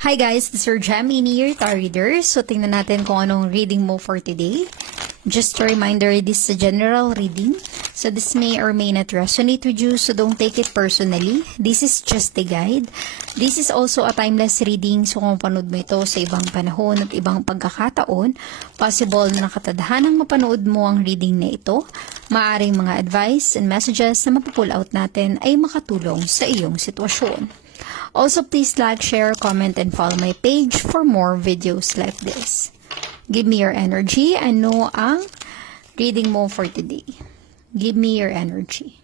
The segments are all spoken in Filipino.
Hi guys, this is Gemini, your tarot reader. So tingnan natin kung anong reading mo for today. Just a reminder, this is a general reading. So this may or may not resonate with you, so don't take it personally. This is just a guide. This is also a timeless reading, so kung panood mo ito sa ibang panahon at ibang pagkakataon, possible na nakatadhanang mapanood mo ang reading na ito. Maaring mga advice and messages na mapupull out natin ay makatulong sa iyong sitwasyon. Also, please like, share, comment, and follow my page for more videos like this. Give me your energy. Ano ang reading mo for today? Give me your energy.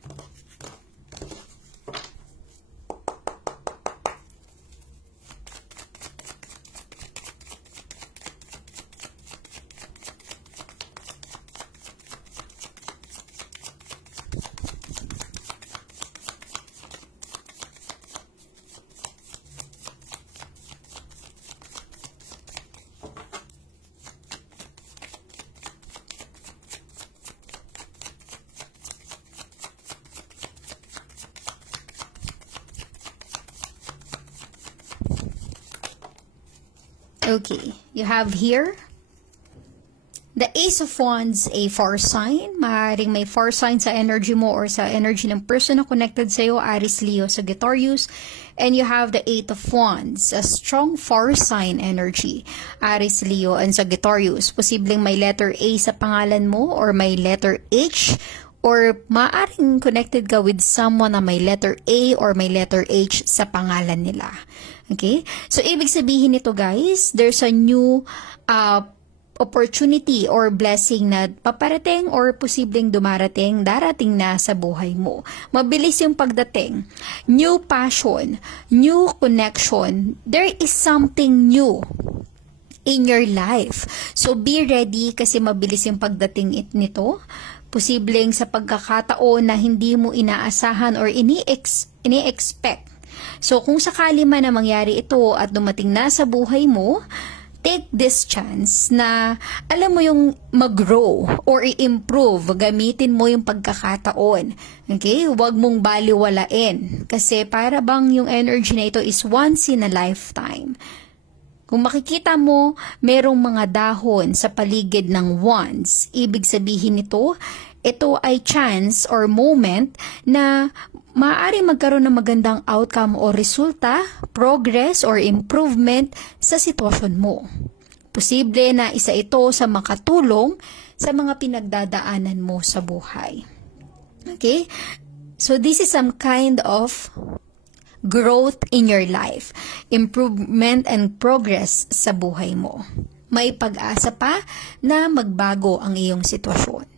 Okay, you have here the Ace of Wands, a fire sign. Maaaring may fire sign sa energy mo or sa energy ng person na connected sa'yo, Aries, Leo, Sagittarius. And you have the Eight of Wands, a strong fire sign energy, Aries, Leo, and Sagittarius. Posibleng may letter A sa pangalan mo or may letter H, or maaaring connected ka with someone na may letter A or may letter H sa pangalan nila. Okay? So, ibig sabihin nito guys, there's a new opportunity or blessing na paparating or posibleng darating na sa buhay mo. Mabilis yung pagdating. New passion, new connection. There is something new in your life. So, be ready kasi mabilis yung pagdating nito. Posibleng sa pagkakataon na hindi mo inaasahan or ini-expect. So, kung sakali man na mangyari ito at dumating na sa buhay mo, take this chance na alam mo yung mag-grow or i-improve. Gamitin mo yung pagkakataon. Okay? Huwag mong baliwalain. Kasi para bang yung energy na ito is once in a lifetime. Kung makikita mo, merong mga dahon sa paligid ng wands. Ibig sabihin nito, ito ay chance or moment na maaari magkaroon ng magandang outcome o resulta, progress or improvement sa sitwasyon mo. Posible na isa ito sa makatulong sa mga pinagdadaanan mo sa buhay. Okay? So this is some kind of growth in your life, improvement and progress sa buhay mo. May pag-asa pa na magbago ang iyong sitwasyon.